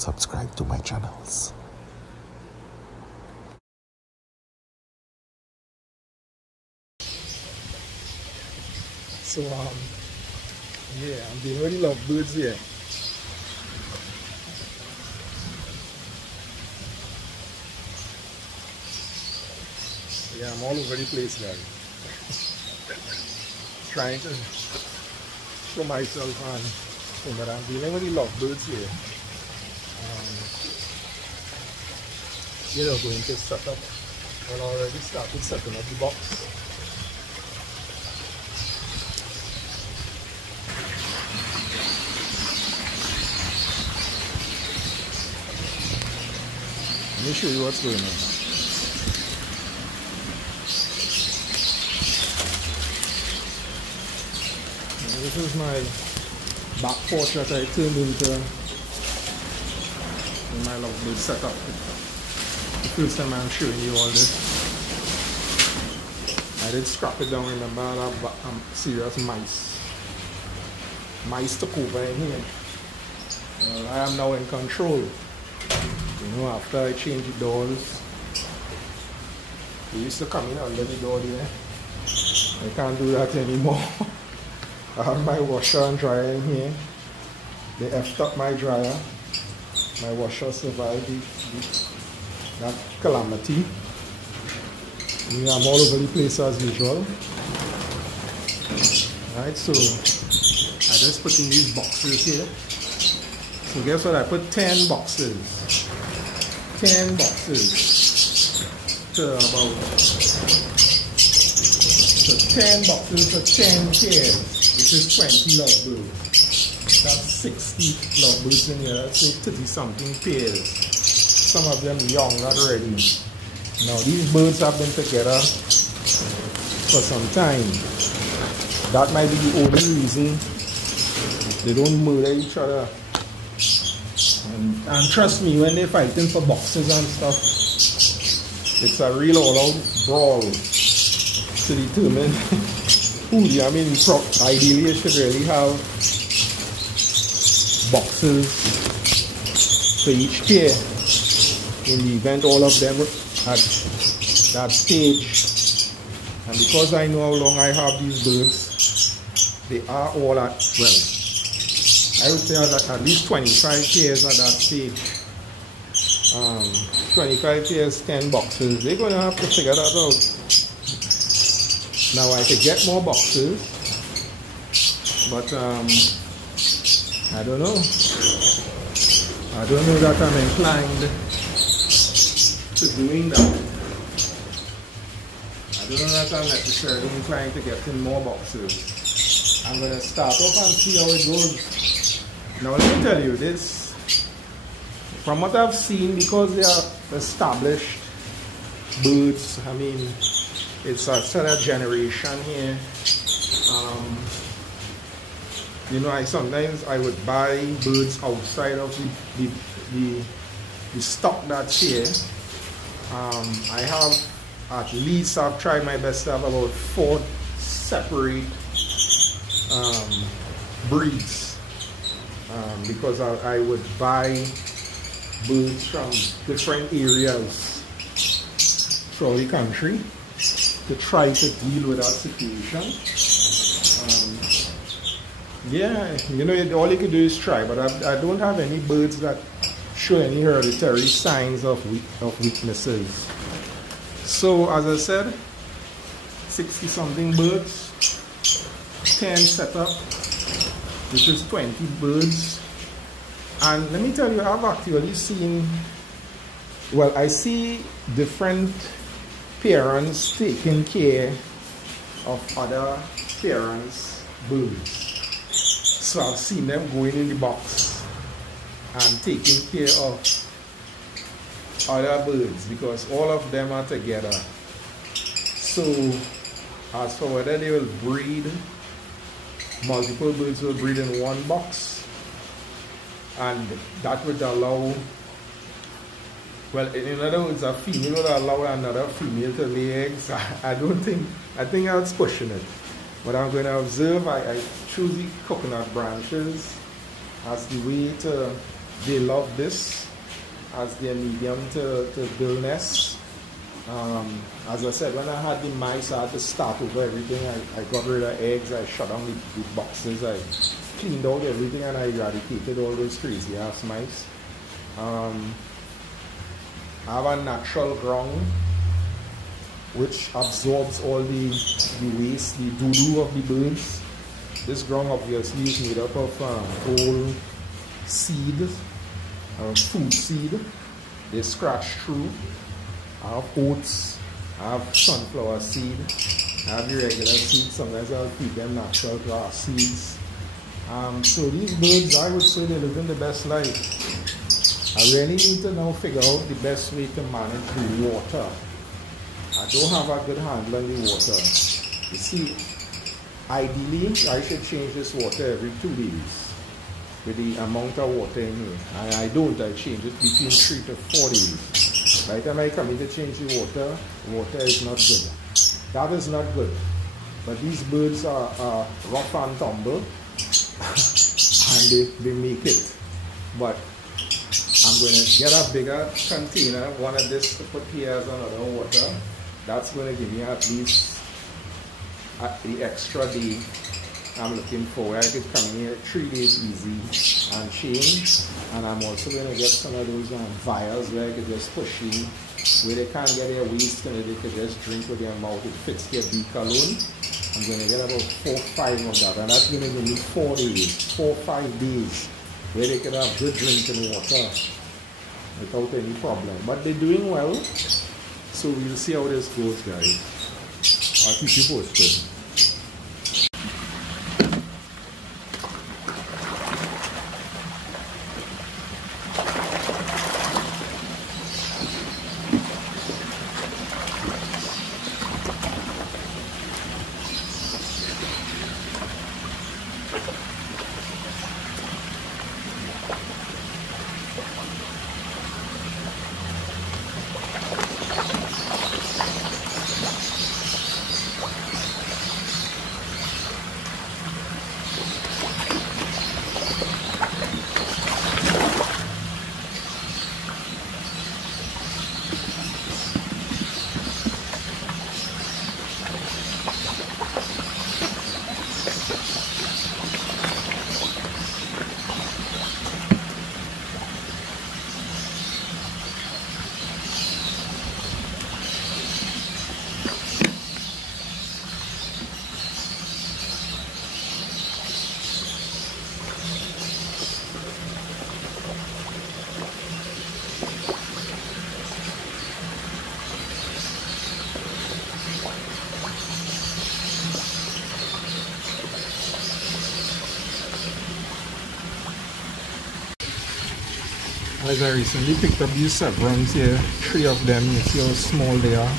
subscribe to my channels. So yeah, I'm doing really love birds here. Yeah, I'm all over the place, guys. Trying to show myself on, but I'm dealing with the lovebirds here. You know, going to set up. Well, I already started setting up the box. Let me show you what's going on. This is my back porch that I turned into my lovely setup. The first time I'm showing you all this. I did scrap it down, remember that serious mice. Mice took over in here. I am now in control. You know, after I changed the doors, they used to come in under the door there. I can't do that anymore. I have my washer and dryer in here. They effed up my dryer. My washer survived that calamity. Yeah, I'm all over the place as usual. Alright, so I just put in these boxes here. So guess what? I put 10 boxes. 10 boxes to about 10 boxes to 10 pairs. Which is 20 lovebirds. That's 60 lovebirds in here. So 30 something pairs. Some of them young, not ready. Now these birds have been together for some time. That might be the only reason they don't murder each other. And trust me, when they're fighting for boxes and stuff, it's a real all-out brawl to determine who. I mean, ideally you should really have boxes for each pair in the event all of them at that stage. And because I know how long I have these birds, they are all at, well, I would say at least 25 pairs at that stage. 25 pairs, 10 boxes. They're going to have to figure that out. Now I could get more boxes, but I don't know. I don't know that I'm inclined to doing that. I don't know that I'm necessarily inclined to getting more boxes. I'm going to start off and see how it goes. Now let me tell you this. From what I've seen, because they are established birds, I mean, it's a certain generation here. You know, sometimes I would buy birds outside of the stock that's here. I have at least, I've tried my best to have about 4 separate breeds, because I would buy birds from different areas throughout the country to try to deal with that situation. Yeah, you know, all you can do is try, but I don't have any birds that show any hereditary signs of weaknesses. So as I said, 60 something birds, 10 setup, which is 20 birds. And let me tell you, I've actually seen, well, I see different parents taking care of other parents' birds. So I've seen them going in the box and taking care of other birds because all of them are together. So as for whether they will breed, multiple birds will breed in one box, and that would allow, well, in other words, a female would allow another female to lay eggs. I think I was pushing it. But I'm going to observe. I choose the coconut branches as the way to they love this as their medium to build nests. As I said, when I had the mice, I had to start over everything. I got rid of eggs, I shut down the boxes, I cleaned out everything, and I eradicated all those crazy ass mice. I have a natural ground which absorbs all the waste, the doo-doo of the birds. This ground obviously is made up of whole seed, food seed. They scratch through. I have oats, I have sunflower seed, I have the regular seeds. Sometimes I'll feed them natural grass seeds. So these birds, I would say, they live in the best life. I really need to now figure out the best way to manage the water. I don't have a good handle on the water. You see, ideally, I should change this water every 2 days with the amount of water in here. I don't, I change it between 3 to 4 days. By the time I come in to change the water is not good. That is not good. But these birds are rough and tumble and they make it. But I'm going to get a bigger container, one of this to put here as another water. That's going to give me at least the extra day I'm looking for. I could come here 3 days easy and change. And I'm also going to get some of those vials where I could just push in, where they can't get their waste and they could just drink with their mouth. It fits their beak alone. I'm going to get about 4 or 5 of that, and that's going to give me 4 days, 4 or 5 days, where they could have good drinking water without any problem. But they're doing well, so we'll see how this goes, guys. I'll keep you posted. As I recently picked up these severums here, 3 of them. You see how small they are. I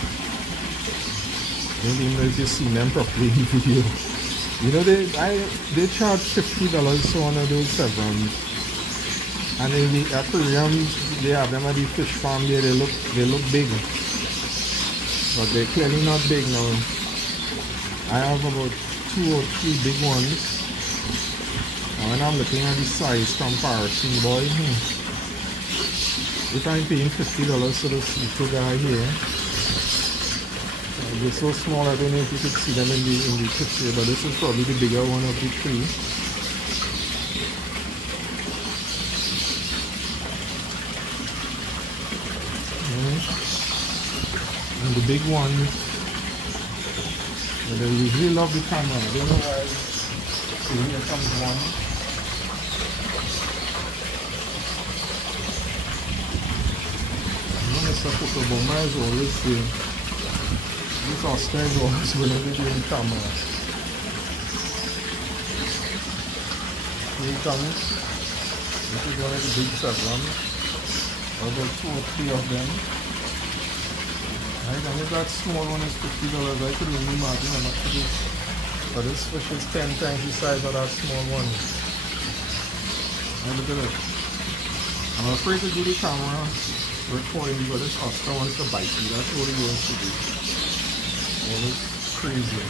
don't even know if you've seen them properly in the video. You know, they charge $50 for one of those severums. And in the aquariums, they have them at the fish farm there. They look big, but they're clearly not big now. I have about 2 or 3 big ones. And when I'm looking at the size comparison, boy, if I'm paying $50 for the little guy here, they're so small. I don't know if you could see them in the picture, but this is probably the bigger one of the 3. And the big one, they usually love the camera. I don't know why. So here comes one. Mr. Photobomba is always there. This Oscar is always whenever they do the camera. Here he comes. This is one of the big severums. About 2 or 3 of them. Right, and if that small one is $50, I could only imagine how much it is. But this fish is 10 times the size of that small one. And look at it. I'm afraid to do the camera recording because this Oscar wants to bite me. That's what he wants to do. Well, it's crazy.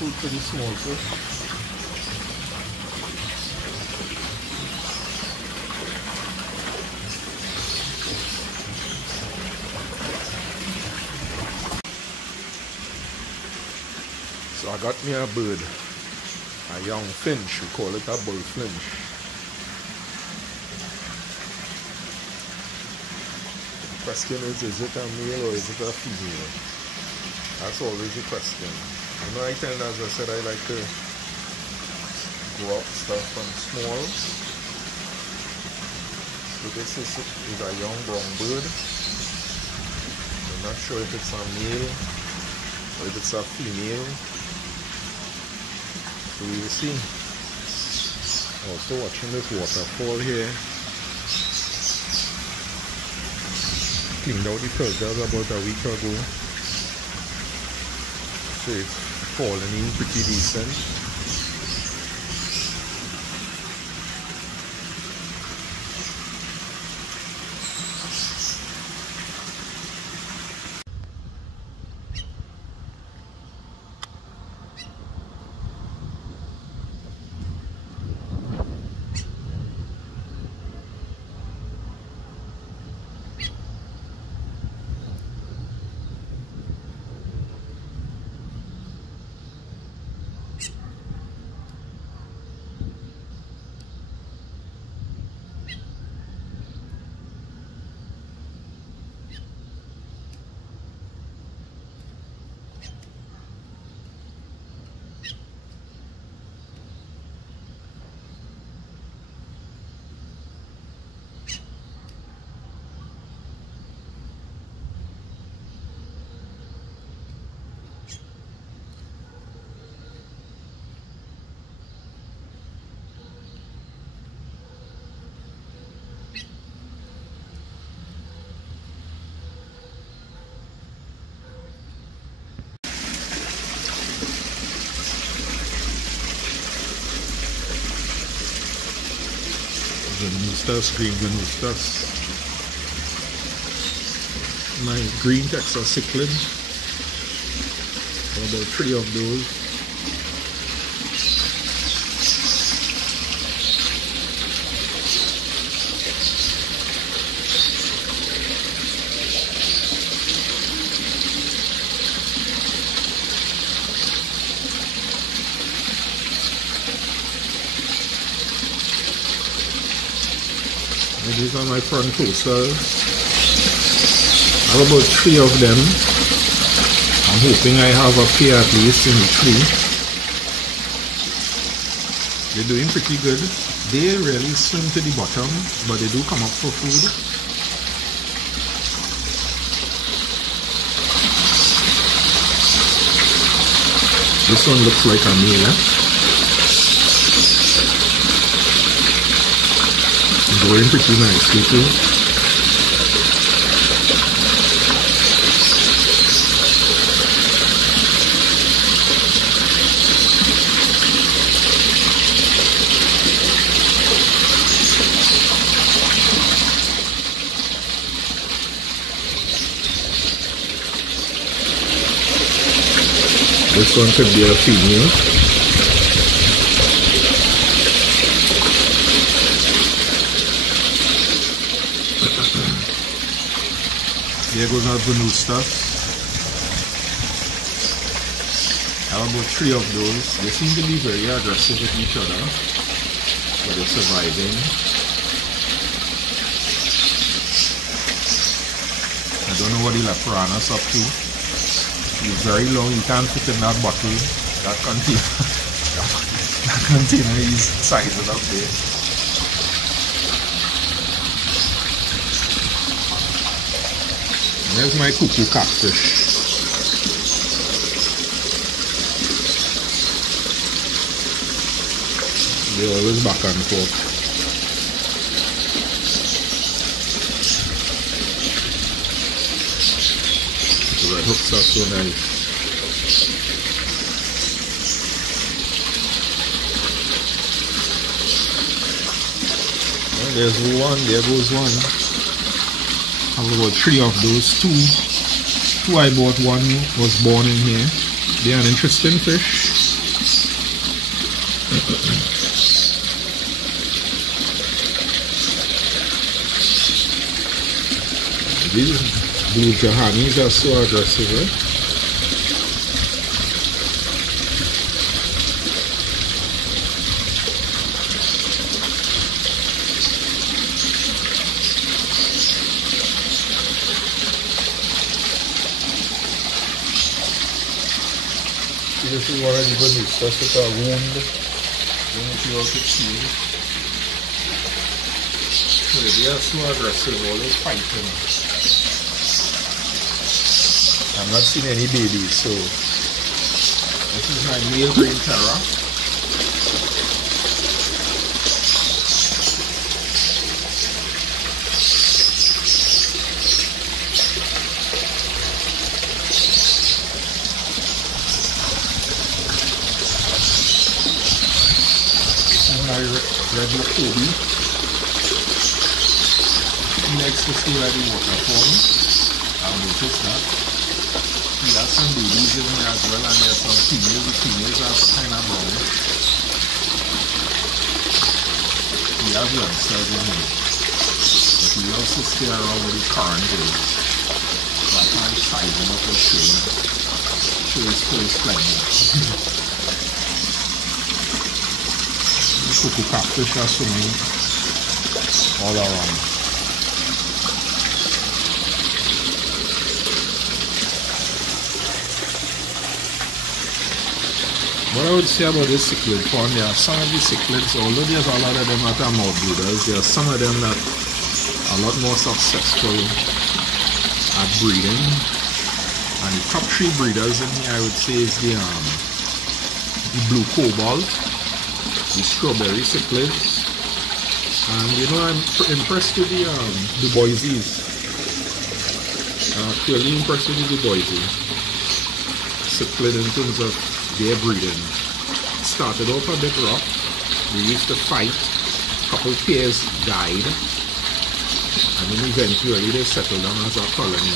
food for the small fish. So I got me a bird, a young finch, we call it a bullfinch. The question is it a male or is it a female? That's always the question. You know, as I said, I like to grow up stuff from small. So this is a young brown bird. I'm not sure if it's a male or if it's a female. So we will see. Also watching this waterfall here. Cleaned out the filters about a week ago. So it's falling in pretty decent. Green Venustas, my green Texas cichlids, about 3 of those. These are my front coasters. I have about 3 of them. I'm hoping I have a pair at least in the tree. They're doing pretty good. They really swim to the bottom, but they do come up for food. This one looks like a male. Growing pretty nicely too. This one could be a female. There goes our Venustas. I have about 3 of those. They seem to be very aggressive with each other, but they're surviving. I don't know what the Leprana's up to. He's very long, you can't fit in that bottle. That container, that container is sized up there. There's my cuckoo catfish. They're always back and forth. The red hooks are so nice. Well, there's one, there goes one. I have about 3 of those. Two I bought, one was born in here. They're an interesting fish. These blue Johannies are so aggressive, eh? This is what I do with this. That's like a wound. Don't know if you all could see it. They are so aggressive, always fighting. I'm not seeing any babies, so this is my male green terror. Regular Kobe. He likes to stay by the waterfall. I've noticed that. He has some babies in here as well, and there are some females. The females are kind of brown. He has youngsters in here. But he also stay around with the current is. So I can't size him up or show his full splendor. Cuckoo catfish are swimming all around. What I would say about this cichlid pond, there are some of the cichlids, although there's a lot of them that are mouth breeders, there are some of them that are a lot more successful at breeding. And the top 3 breeders in here I would say is the blue cobalt, the strawberry cichlids, and you know, I'm impressed with the Boise's. Clearly impressed with the Boise's cichlid in terms of their breeding. Started off a bit rough. We used to fight. A couple pairs died, and then eventually they settled down as a colony.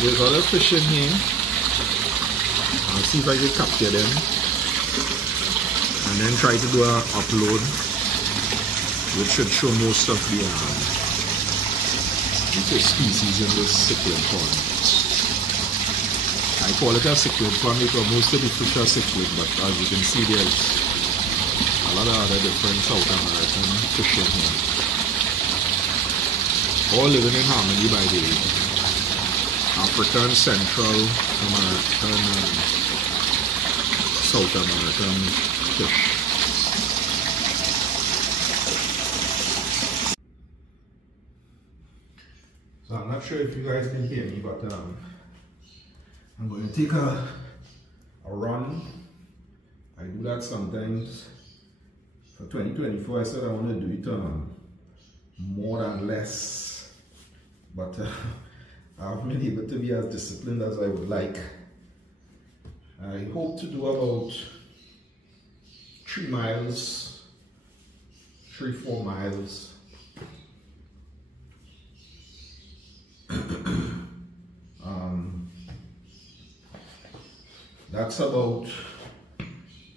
There's other fish in here. I'll see if I can capture them and then try to do an upload which should show most of the fish species in this cichlid pond. I call it a cichlid pond because most of the fish are cichlid, but as you can see there's a lot of other different South American fish in here. All living in harmony by the African, Central American, and South American fish. So I'm not sure if you guys can hear me, but I'm going to take a run. I do that sometimes. For 2024 I said I want to do it more than less, but I haven't been able to be as disciplined as I would like. I hope to do about 3 miles, 3-4 miles. That's about,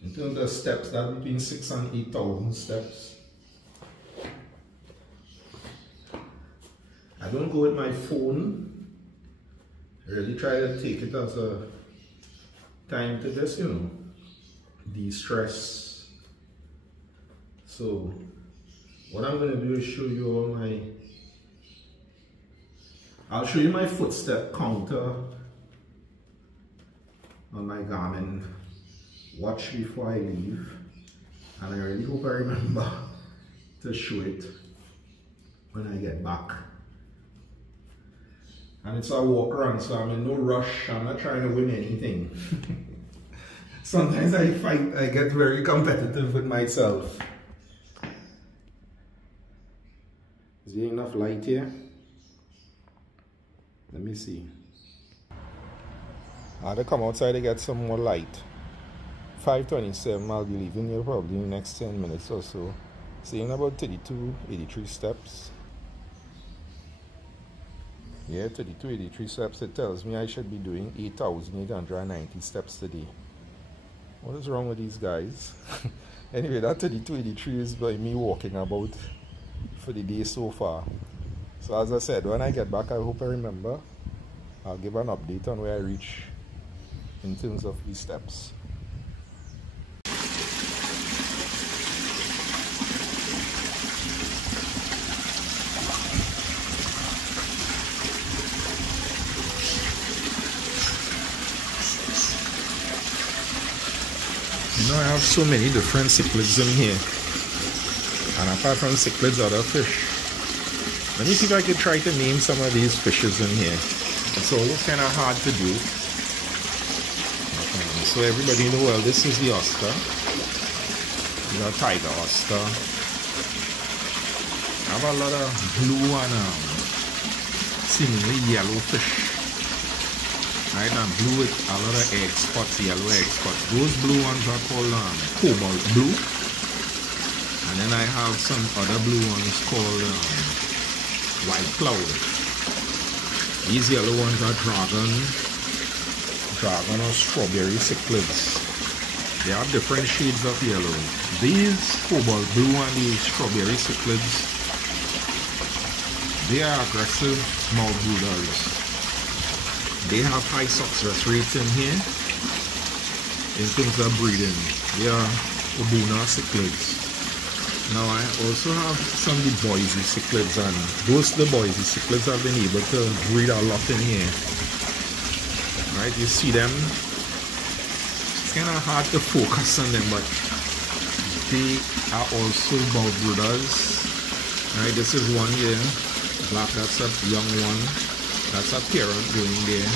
in terms of steps, that's between 6,000 and 8,000 steps. I don't go with my phone. I really try to take it as a time to just, you know, de-stress. So what I'm going to do is show you all I'll show you my footstep counter on my Garmin watch before I leave, and I really hope I remember to show it when I get back. And it's a walk around, so I'm in no rush. I'm not trying to win anything. Sometimes I get very competitive with myself. Is there enough light here? Let me see. I had to come outside to get some more light. 5:27, I'll be leaving here probably in the next 10 minutes or so. Seeing about 82, 83 steps. Yeah, 3283 steps. It tells me I should be doing 8,890 steps today. What is wrong with these guys? Anyway, that 3283 is by me walking about for the day so far. So as I said, when I get back, I hope I remember. I'll give an update on where I reach in terms of these steps. You know, I have so many different cichlids in here, and apart from cichlids, other fish. Let me see if I can try to name some of these fishes in here. It's always kind of hard to do. So everybody know, well, this is the Oscar. These are tiger Oscar. I have a lot of blue and seemingly yellow fish. Right, and blue with a lot of egg spots, yellow egg spots. Those blue ones are called cobalt blue. And then I have some other blue ones called white cloud. These yellow ones are dragon or strawberry cichlids. They have different shades of yellow. These cobalt blue and these strawberry cichlids, they are aggressive mouth brooders. They have high success rates in here in terms of breeding. They are Ubuna cichlids. Now I also have some of the Boise cichlids, and those the Boise cichlids have been able to breed a lot in here. Right, you see them. It's kind of hard to focus on them, but they are also mouth brooders. Right, this is one here, black. That's a young one. That's a parent going there.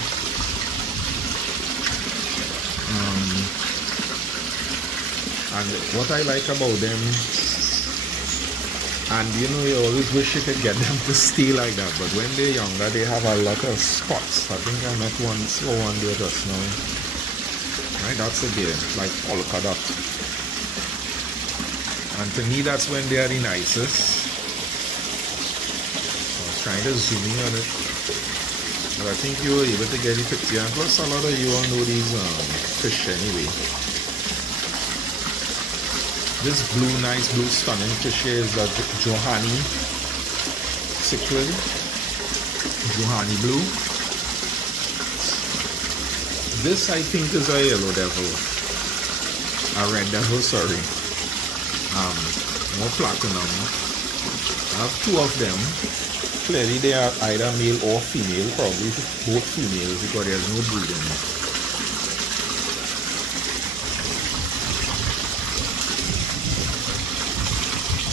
And what I like about them, and you know, you always wish you could get them to stay like that, but when they're younger, they have a lot of spots. I think I met one there just now. Right, that's a deer, like polka dot. And to me, that's when they are the nicest. I was trying to zoom in on it. But I think you were able to get the picture, and plus a lot of you all know these fish anyway. This blue, nice blue, stunning fish here is the Johani cichlid. Johani blue. This I think is a yellow devil. A red devil, sorry. More platinum. I have two of them. Clearly they are either male or female, probably both females because there's no breeding.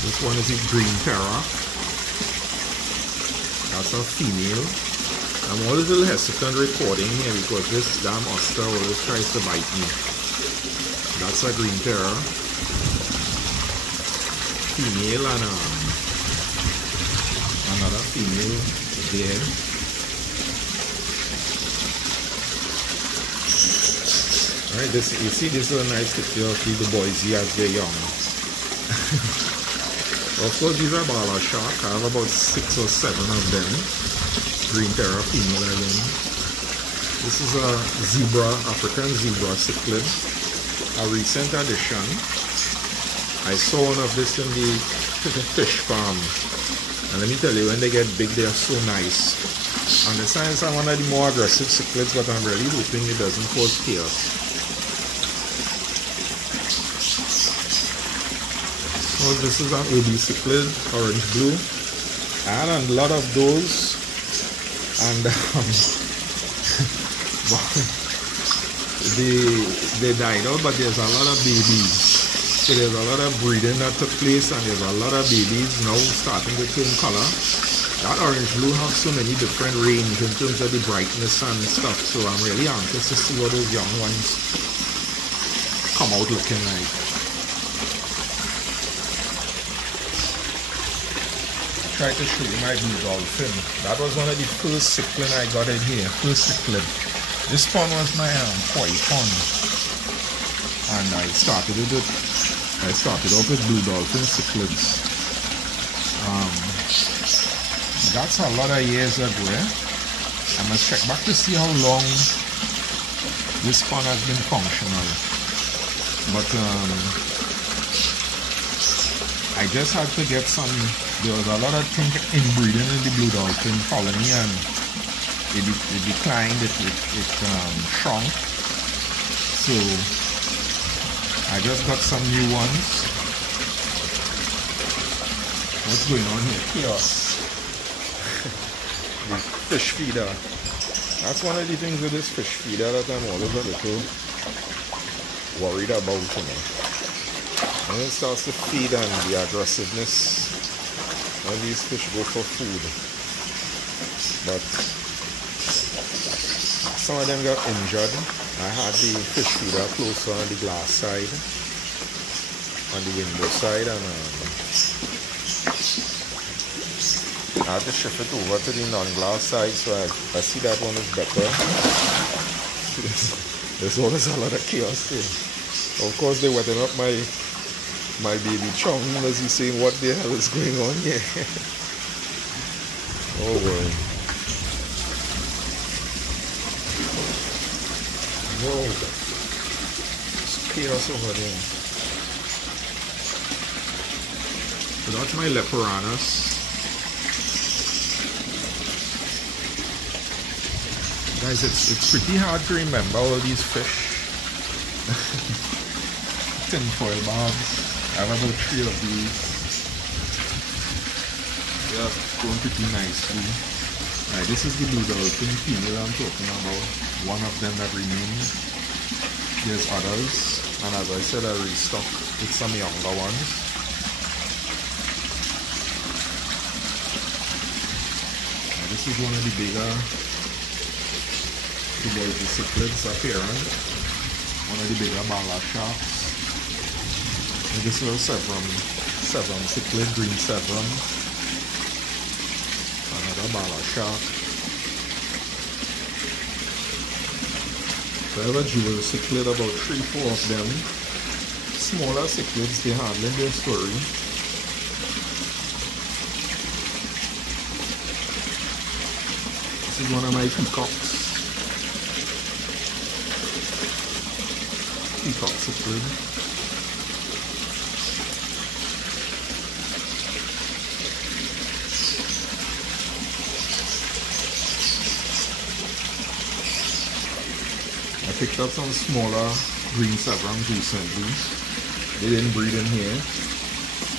This one is a green terror. That's a female. I'm always a little hesitant recording here because this damn Oscar always tries to bite me. That's a green terror. Female and another female there. Alright, you see this is a nice picture of the Boise as they're young. Of course, these are bala shark. I have about 6 or 7 of them. Green terror female again. This is a zebra, African zebra cichlid. A recent addition. I saw one of this in the fish farm. And let me tell you, when they get big, they are so nice. And the signs are one of the more aggressive cichlids, but I'm really hoping it doesn't cause chaos. So this is an OB cichlid, orange blue. I had a lot of those, and they died out, but there's a lot of babies. So there's a lot of breeding that took place, and there's a lot of babies now starting to turn color. That orange blue has so many different range in terms of the brightness and stuff, so I'm really anxious to see what those young ones come out looking like. I tried to show you my blue dolphin. That was one of the first cichlid I got in here, first cichlid. This pond was my koi pond, and I started off with blue dolphin cichlids. That's a lot of years ago. I must check back to see how long this pond has been functional. But I just had to get some. There was a lot of things inbreeding in the blue dolphin colony, and it declined. It shrunk. So I just got some new ones. What's going on here? Chaos. The fish feeder. That's one of the things with this fish feeder that I'm always a little worried about, you know. When it starts to feed and the aggressiveness, when these fish go for food. But some of them got injured. I had the fish feeder closer on the glass side, on the window side, and I had to shift it over to the non-glass side, so I see that one is better. There's always a lot of chaos here. Of course, they're wetting up my baby chong as he's saying, what the hell is going on here? Oh boy. Whoa. There's chaos over there. So that's my leporanus. Guys, it's pretty hard to remember all these fish. Tinfoil barbs. I have about 3 of these. They are growing pretty nicely. Alright, this is the blue dolphin female I'm talking about. One of them that remains. There's others. And as I said, I restocked with some younger ones. Now, this is one of the bigger the cichlids appearance. One of the bigger bala sharks. And this was Sevron cichlid, green Sevron. Another bala shark. So I have a jewel cichlid, about 3-4 of them. Smaller cichlids, they handling their story. This is one of my peacocks. Peacock cichlid. I picked up some smaller green Sevrons recently. They didn't breed in here,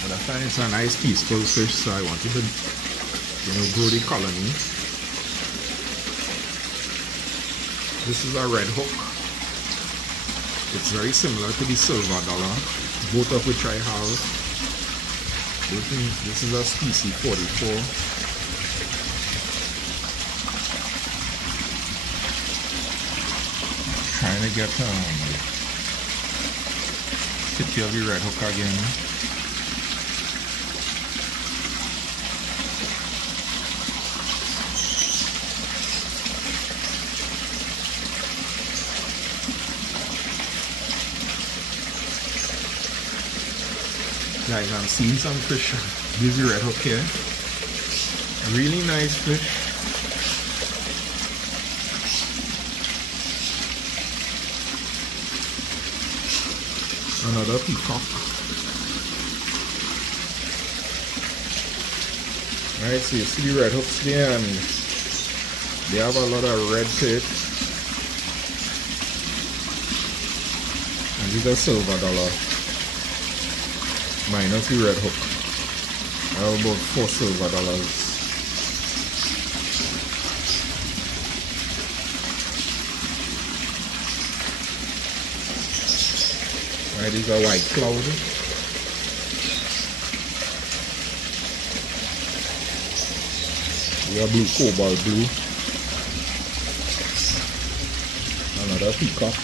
but I find it's a nice peaceful fish, so I wanted to, grow the colony. This is a red hook. It's very similar to the silver dollar, both of which I have. This is a species 44. Trying to get picture of the red hook again. Guys, I'm seeing some fish. This is red hook here. Really nice fish. Another peacock. Alright, so you see the red hooks there, and they have a lot of red to it. And these are silver dollar. Minus the red hook. I have about 4 silver dollars. Right, these are white cloud. We have blue, cobalt blue. Another peacock.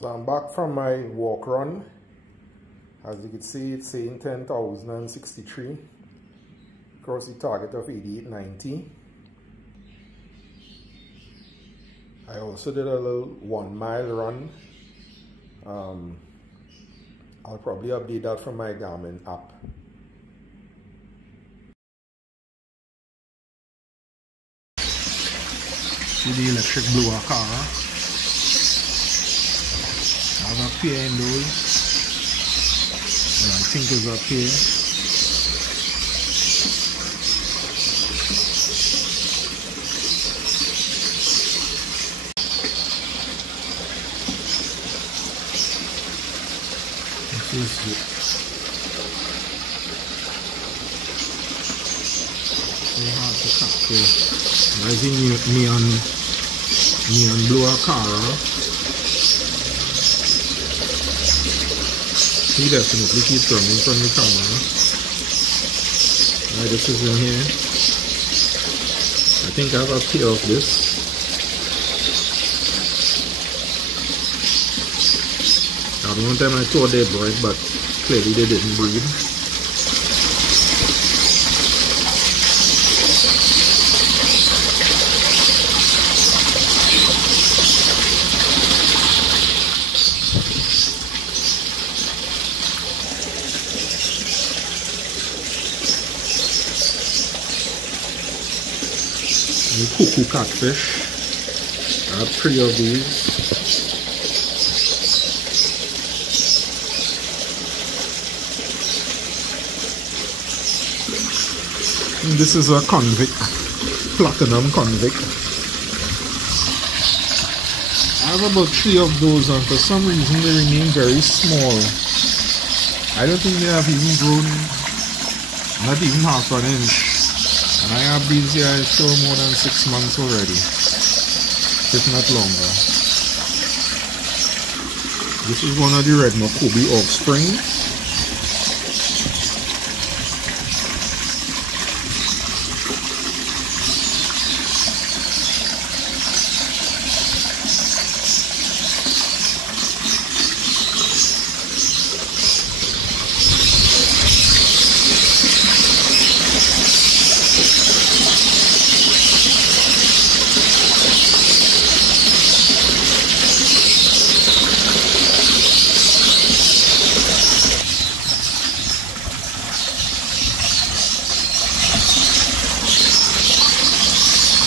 So I'm back from my walk run. As you can see, it's saying 10,063. Across the target of 8890. I also did a little 1 mile run I'll probably update that from my Garmin app. See the electric blower car. I have a pair in those. I think it's up here. This is it. Very hard to capture. I think neon blower car. He definitely keeps running from the camera. Alright, this is in here. I think I have a pair of this. At one time I thought they bred, but clearly they didn't breed. The cuckoo catfish. I have 3 of these. And this is a convict, platinum convict. I have about 3 of those, and for some reason they remain very small. I don't think they have even grown, not even half an inch. And I have these here for more than 6 months already, if not longer. This is one of the red Macoby offspring.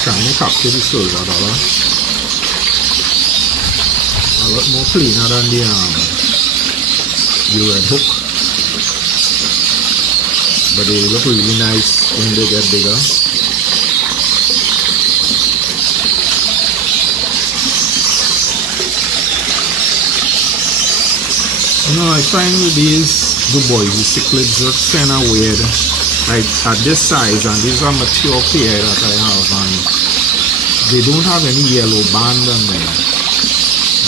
Trying to capture the silver dollar. A lot more cleaner than the red hook. But they look really nice when they get bigger. You know, I find with these good boys, the cichlids are kind of weird. Like at this size, and these are mature pair that I have, and they don't have any yellow band on them.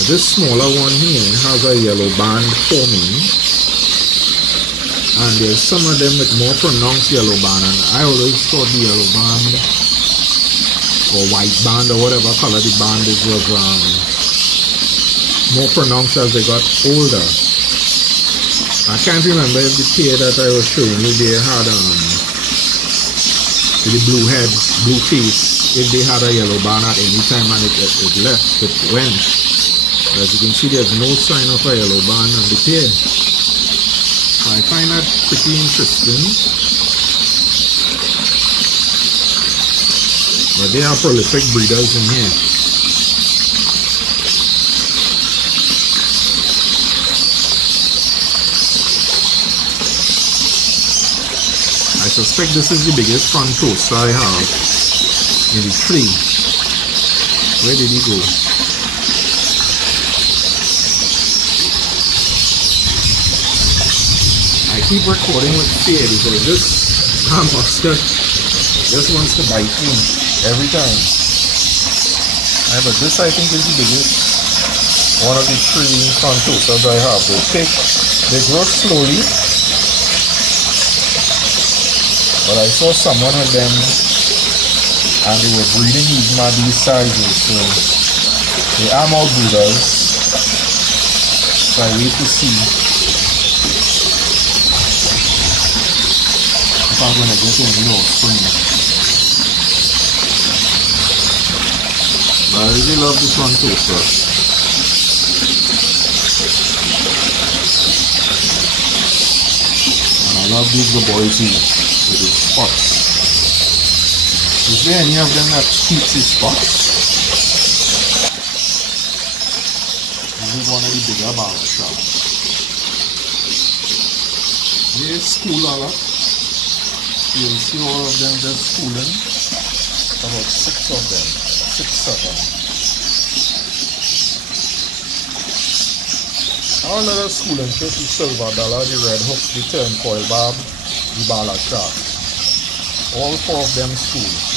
This smaller one here has a yellow band forming, and there's some of them with more pronounced yellow band, and I always thought the yellow band or white band or whatever color the band is was more pronounced as they got older. I can't remember if the pair that I was showing you, they had the blue head, blue face, if they had a yellow band at any time and it left, it went. As you can see, there's no sign of a yellow band on the pair. So I find that pretty interesting. But they are prolific breeders in here. I suspect this is the biggest front toaster I have in the tree. Where did he go? I keep recording with fear because this hamster just wants to bite me every time. But this I think is the biggest, one of the 3 front toasters I have. They grow slowly. But I saw someone with them and they were breeding even at these sizes, so they are more breeders. So I wait to see if I'm going to get any offspring. But I really love this one too, so. of these the boys here with the spots. Is there any of them that keeps his spots? This is one of the bigger ball shots. They school a lot. You'll see all of them just schooling. About 6 of them. 6 of them. All of the schooling fish, the silver dollar, the red hook, the turnfoil barb, the bala shark. All 4 of them school.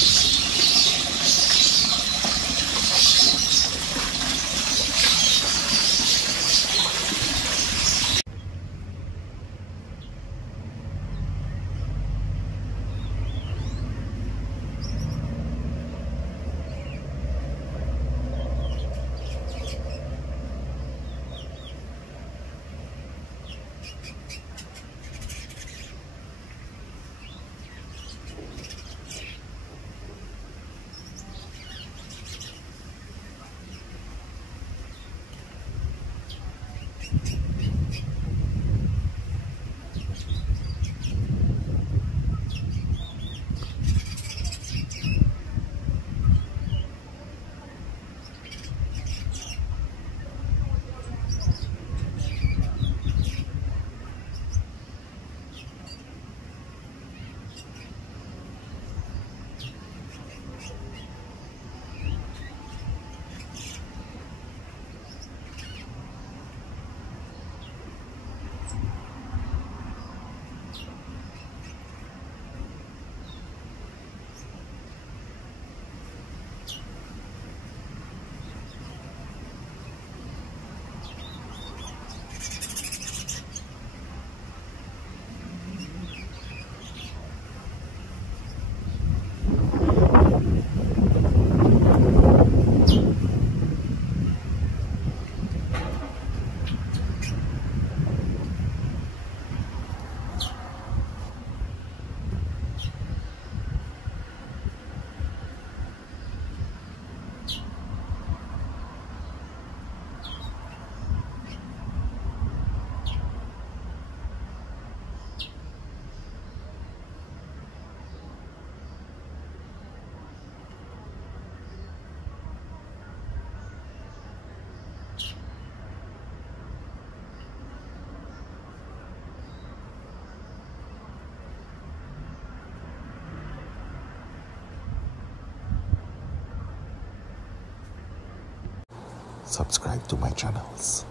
Subscribe to my channels.